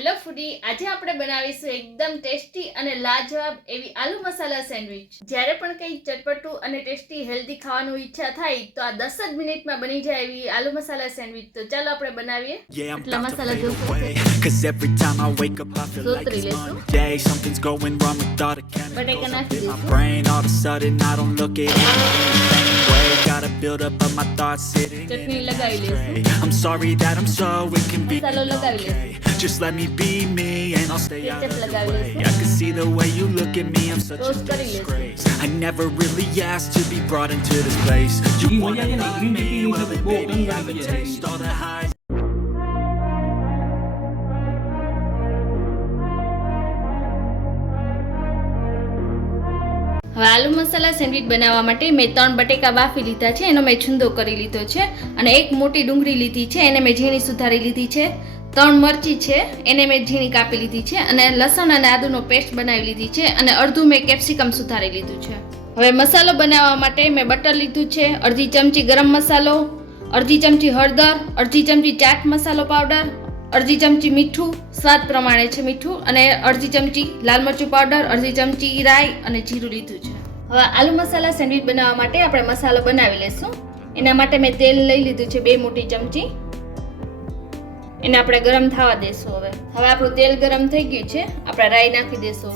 Hello ફૂડી, આજે આપણે બનાવીશું એકદમ ટેસ્ટી અને લાજવાબ એવી આલુ મસાલા સેન્ડવિચ। જ્યારે પણ કંઈ ચટપટું અને ટેસ્ટી હેલ્ધી ખાવાનું ઈચ્છા થાય તો આ 10 જ મિનિટમાં બની જાય એવી આલુ મસાલા સેન્ડવિચ। તો ચાલો આપણે બનાવીએ। એટલા મસાલા જોઈશે। સોતરી લેશું। બટેકા નાખી દઈશું। ચટણી લગાવી લેશું। I'm sorry that I'm so inconvenient. મસાલો લગાવી લેશું। Just let me be me and I'll stay out of the લગાવી way. લેશું। I can see the way you look at me, I'm such a roast કરી લેશું। disgrace. I never really asked to be brought into this place. You wanna love me, well then baby I would taste all the highs. હવે આલુ મસાલા sandwich બનાવવા માટે મેં 3 બટેકા બાફી લીધા છે, એનો મેં છૂંદો કરી લીધો છે અને એક મોટી ડુંગળી લીધી છે, એને મેં ઝીણી સુધારી લીધી છે। 3 મરચી છે, એને મેં ઝીણી કાપી લીધી છે અને લસણ અને આદુનો પેસ્ટ બનાવી લીધી છે અને અડધું મેં કેપ્સિકમ સુધારી લીધું છે। હવે મસાલો બનાવવા માટે મેં બટર લીધું છે, અડધી ચમચી ગરમ મસાલો, અડધી ચમચી હળદર, અડધી ચમચી ચાટ મસાલો પાવડર, અડધી ચમચી મીઠું, સ્વાદ પ્રમાણે છે મીઠું, અને અડધી ચમચી લાલ મરચું પાવડર, અડધી ચમચી રાઈ અને જીરું લીધું છે। હવે આલુ મસાલા સેન્ડવિચ બનાવવા માટે આપણે મસાલો બનાવી લેશું। એના માટે મેં તેલ લઈ લીધું છે 2 મોટી ચમચી, એને આપણે ગરમ થવા દેશું। હવે આપણું તેલ ગરમ થઈ ગયું છે, આપણે રાઈ નાખી દેશું।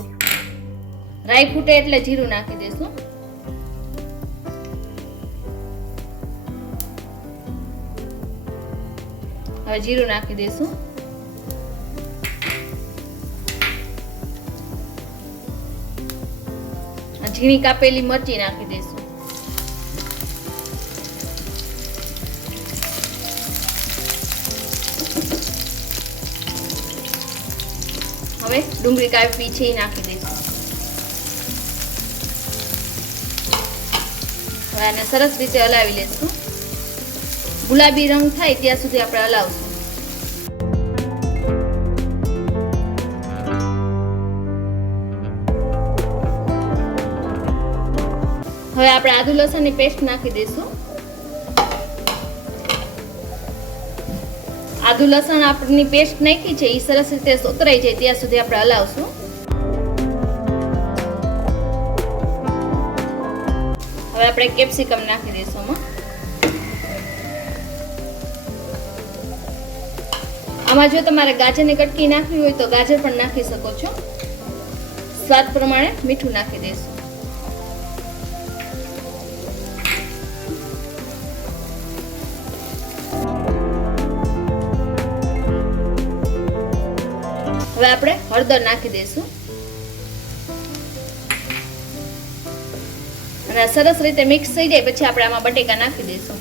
રાઈ ફૂટે એટલે જીરું નાખી દેશું। હવે જીરું નાખી દેશું। ઝીણી કાપેલી મરચી નાખી દેશું। હવે ડુંગળી કાપી છે એ નાખી દઈશું। હવે આને સરસ રીતે હલાવી લેશું। ગુલાબી રંગ થાય ત્યાં સુધી આપણે હલાવશું। હવે આપણે આદુ લસણની પેસ્ટ નાખી દઈશું। આદુ લસણ આપણી પેસ્ટ નાખી છે એ સરસ રીતે સોતરાઈ જાય ત્યાં સુધી આપણે હલાવશું। હવે આપણે કેપ્સિકમ નાખી દઈશું આમાં। આમાં જો તમારે ગાજરની કટકી નાખવી હોય તો ગાજર પણ નાખી શકો છો। સ્વાદ પ્રમાણે મીઠું નાખી દઈશું। હવે આપણે હળદર નાખી દઈશું અને સરસ રીતે મિક્સ થઈ જાય પછી આપણે આમાં બટેકા નાખી દઈશું।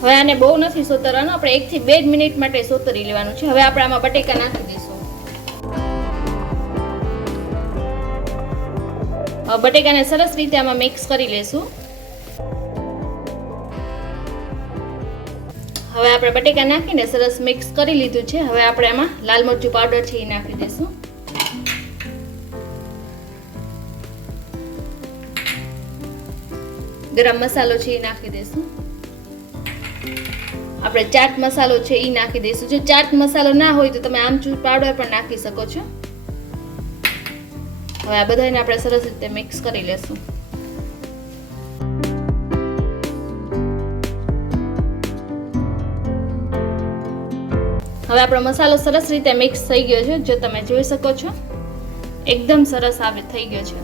હવે આને બહુ નથી સોતરવાનું, આપણે 1 થી 2 મિનિટ માટે સોતરી લેવાનું છે। હવે આપણે આમાં બટેકા નાખી દઈશું। હવે બટેકાને સરસ રીતે આમાં મિક્સ કરી લેશું। હવે આપણે બટેકા નાખીને સરસ મિક્સ કરી લીધું છે। હવે આપણે આમાં લાલ મરચું પાવડર છે એ નાખી દઈશું। ગરમ મસાલો છે એ નાખી દઈશું। આપણે ચાટ મસાલો છે એ નાખી દઈશું। જો ચાટ મસાલો ના હોય તો તમે આમચૂર પાવડર પણ નાખી શકો છો। હવે આ બધાને આપણે સરસ રીતે મિક્સ કરી લેશું। હવે આપણો મસાલો સરસ રીતે મિક્સ થઈ ગયો છે, જો તમે જોઈ શકો છો એકદમ સરસ થઈ ગયો છે।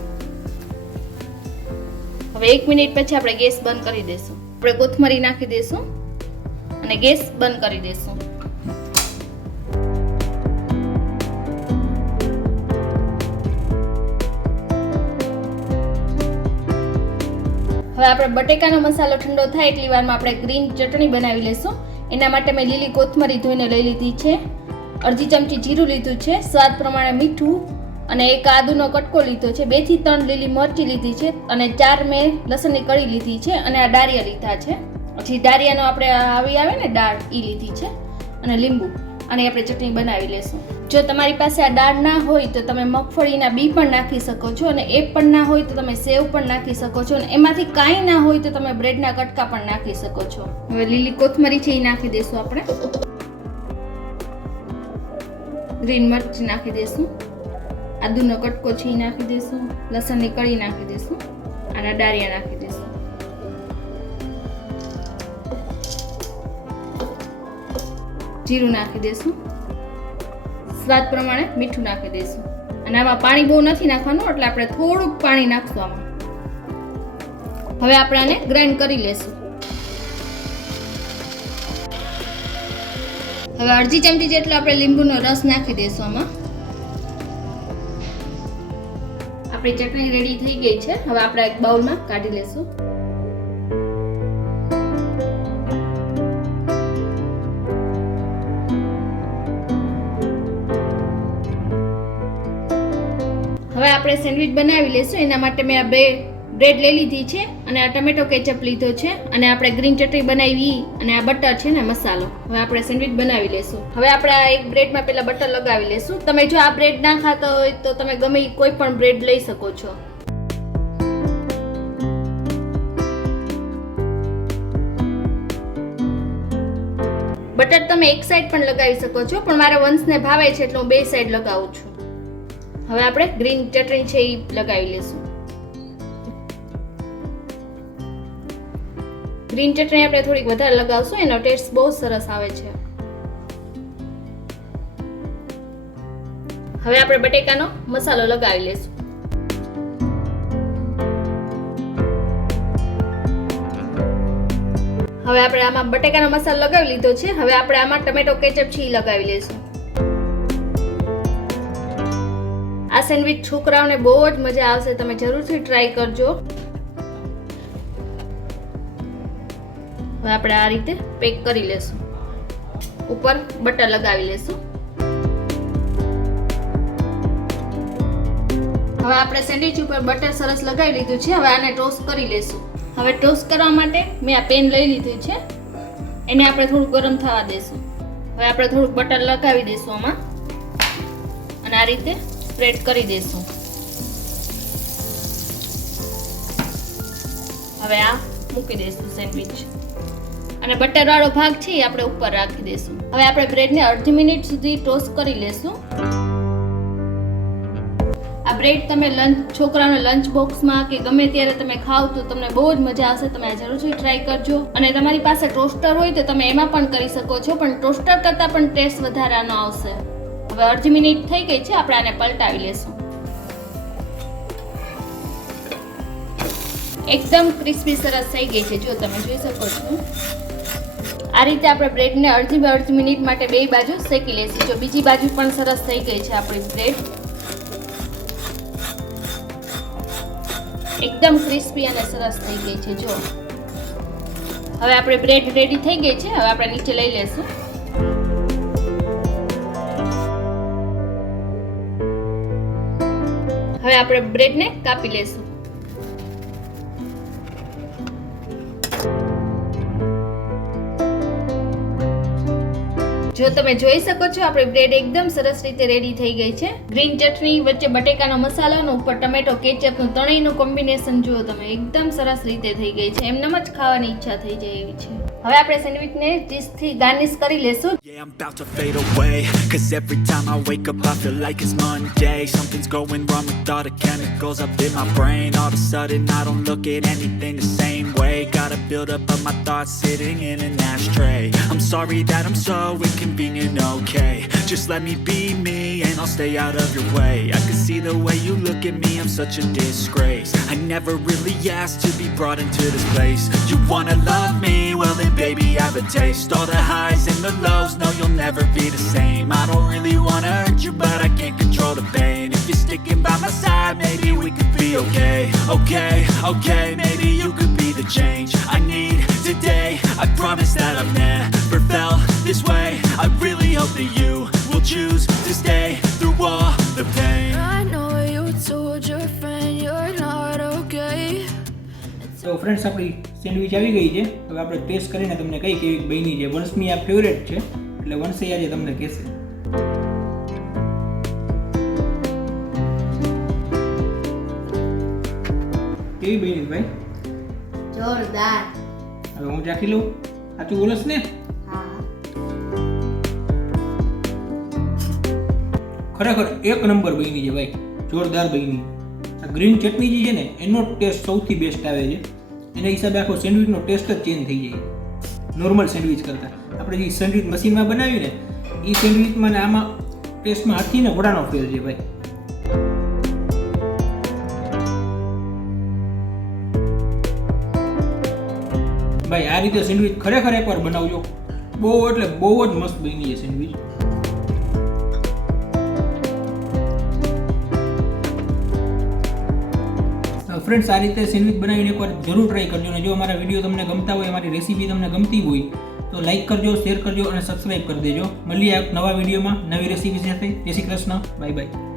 હવે 1 મિનિટ પછી આપણે ગેસ બંધ કરી દઈશું। આપણે કોથમરી નાખી દઈશું અને ગેસ બંધ કરી દઈશું। હવે આપણે બટેકાનો મસાલો ઠંડો થાય એટલી વારમાં આપણે ગ્રીન ચટણી બનાવી લઈશું। એના માટે મેં લીલી કોથમરી ધોઈને લઈ લીધી છે, અડધી ચમચી જીરું લીધું છે, સ્વાદ પ્રમાણે મીઠું અને એક આદુનો કટકો લીધો છે, 2 થી 3 લીલી મરચી લીધી છે અને 4 મેં લસણની કળી લીધી છે અને આ ડાળિયા લીધા છે। પછી ડાળિયાનો આપણે આવે ને દાળ એ લીધી છે અને લીંબુ, અને આપણે ચટણી બનાવી લેશું। જો તમારી પાસે આ દાળ ના હોય તો તમે મગફળીના બી પણ નાખી શકો છો, અને એ પણ ના હોય તો તમે સેવ પણ નાખી શકો છો, અને એમાંથી કાંઈ ના હોય તો તમે બ્રેડના કટકા પણ નાખી શકો છો. હવે લીલી કોથમરી છે એ નાખી દઈશું આપણે. ગ્રીન મરચી નાખી દઈશું. આદુનો કટકો છે એ નાખી દઈશું. લસણની કળી નાખી દઈશું. અને ડાળિયા નાખી દઈશું. જીરું નાખી દઈશું. સ્વાદ પ્રમાણે મીઠું નાખી દઈશું. અને આમાં પાણી બહુ નથી નાખવાનું, એટલે આપણે થોડુંક પાણી નાખશું આમાં. હવે આપણે આને ગ્રાઇન્ડ કરી લેશું. હવે અડધી ચમચી જેટલો આપણે લીંબુનો રસ નાખી દઈશું આમાં. આપણી ચટણી રેડી થઈ ગઈ છે. હવે આપણે એક બાઉલમાં કાઢી લેશું. હવે આપણે સેન્ડવિચ બનાવી લઈશું. એના માટે મેં આ બ્રેડ લઈ લીધી છે, અને આ ટમેટો કેચઅપ લીધો છે, અને આપણે ગ્રીન ચટણી બનાવી, અને આ બટર છે ને મસાલો. હવે આપણે સેન્ડવિચ બનાવી લઈશું. હવે આપણે આ એક બ્રેડમાં પહેલા બટર લગાવી લઈશું. તમે જો આ બ્રેડ ના ખાતા હોય તો તમે ગમે કોઈ પણ બ્રેડ લઈ શકો છો. બટર તમે એક સાઈડ પણ લગાવી શકો છો, પણ મારા વંશને ભાવે છે એટલે હું બે સાઈડ લગાવું છું. હવે આપણે ગ્રીન ચટણી છે એ લગાવી લઈશું. ગ્રીન ચટણી આપણે થોડીક વધારે લગાવશું, એનો ટેસ્ટ બહુ સરસ આવે છે. હવે આપણે બટેકાનો મસાલો લગાવી લઈશું. હવે આપણે આમાં બટેકાનો મસાલો લગાવી લીધો છે. હવે આપણે આમાં ટમેટો કેચઅપ છે એ લગાવી લઈશું. આ સેન્ડવિચ છોકરાઓને બહુ જ મજા આવશે, તમે જરૂરથી ટ્રાય કરજો. હવે આપણે આ રીતે પેક કરી લેશું. ઉપર બટર લગાવી લેશું. હવે આપણે સેન્ડવિચ ઉપર બટર સરસ લગાવી લીધું છે. હવે આને ટોસ્ટ કરી લેશું. હવે ટોસ્ટ કરવા માટે મેં આ પેન લઈ લીધું છે, એને આપણે થોડું ગરમ થવા દેશું. હવે આપણે થોડુંક બટર લગાવી દઈશું આમાં, અને આ રીતે સ્પ્રેડ કરી દઈશું. હવે આ મૂકી દઈશું સેન્ડવિચ, અને બટર વાળો ભાગ છે એ આપણે ઉપર રાખી દઈશું. હવે આપણે બ્રેડને અડધી મિનિટ સુધી ટોસ્ટ કરી લેશું. આ બ્રેડ તમે છોકરાઓને લંચ બોક્સમાં કે ગમે ત્યારે તમે ખાવ તો તમને બહુ જ મજા આવશે. તમે આ જરૂરથી ટ્રાય કરજો. અને તમારી પાસે ટોસ્ટર હોય તો તમે એમાં પણ કરી શકો છો, પણ ટોસ્ટર કરતાં પણ ટેસ્ટ વધારાનો આવશે. હવે અડધી મિનિટ થઈ ગઈ છે. આપણે આને પલટાવી લેશું. એકદમ ક્રિસ્પી સરસ થઈ ગઈ છે, જો તમે જોઈ શકો છો. આ રીતે આપણે બ્રેડને અડધી મિનિટ માટે બે બાજુ શેકી લઈશું. જો બીજી બાજુ પણ સરસ થઈ ગઈ છે આપણી બ્રેડ, એકદમ ક્રિસ્પી અને સરસ થઈ ગઈ છે. જો હવે આપણે બ્રેડ રેડી થઈ ગઈ છે. હવે આપણે નીચે લઈ લેશું. હવે આપણે બ્રેડને કાપી લેશું. જો તમે જોઈ શકો છો આપણી બ્રેડ એકદમ સરસ રીતે રેડી થઈ ગઈ છે. ગ્રીન ચટણી વચ્ચે બટેકાનો મસાલો અને ઉપર ટમેટો કેચઅપનું ત્રણેયનું કોમ્બિનેશન જુઓ તમે, એકદમ સરસ રીતે થઈ ગઈ છે. એમનેમ જ ખાવાની ઈચ્છા થઈ જાય એવી છે. હવે આપણે સેન્ડવિચને ચીઝથી ગાર્નિશ કરી લેશું. Yeah, I'm about to fade away, 'cause every time I wake up I feel like it's Monday. Something's going wrong with all the chemicals up in my brain. All of a sudden I don't look at anything the same way. Gotta build up of my thoughts sitting in an ashtray. I'm sorry that I'm so inconvenient, okay? Just let me be me and I'll stay out of your way. I can see the way you look at me, I'm such a disgrace. I never really asked to be brought into this place. You wanna love me? Well then baby I have a taste. All the highs and the lows, no you'll never be the same. I don't really wanna hurt you but I can't control the pain. If you're sticking by my side maybe we could be okay. Okay, maybe you could be the change I need today. I promise that I've never felt this way. I really hope that you will choose to stay through all the pain. I know you told your friend you're not okay. તો friends આપણી sandwich આવી ગઈ છે. હવે આપણે test કરીને તમને કઈ કેવી બની છે. વંશની આ ફેવરેટ છે એટલે વંશે આજે તમને કહેશે. કેવી બની ભાઈ? જોરદાર. હવે હું ચાખી લઉં. સાચું બોલસ ને? હા. ખરેખર એક નંબર બની છે ભાઈ, જોરદાર બની. આ ગ્રીન ચટણી જે છે ને એનો ટેસ્ટ સૌથી બેસ્ટ આવે છે. એના હિસાબે આખો સેન્ડવિચનો ટેસ્ટ જ ચેન્જ થઈ જાય નોર્મલ સેન્ડવિચ કરતાં. આપણે જે સેન્ડવિચ મશીનમાં બનાવી ને એ સેન્ડવિચમાં ને આમાં ટેસ્ટમાં હાથીને વડાનો ફેર છે ભાઈ. ભાઈ આ રીતે સેન્ડવિચ ખરેખર એકવાર બનાવજો. બહુ એટલે બહુ જ મસ્ત બની છે સેન્ડવિચ. ફ્રેન્ડ્સ આ રીતે સેન્ડવિચ બનાવીને એકવાર જરૂર ટ્રાય કરજો. અને જો અમારા વિડીયો તમને ગમતા હોય, અમારી રેસીપી તમને ગમતી હોય તો લાઈક કરજો, શેર કરજો અને સબસ્ક્રાઈબ કરી દેજો. મળીએ એક નવા વિડીયોમાં નવી રેસીપી સાથે. જય શ્રી કૃષ્ણ. Bye bye.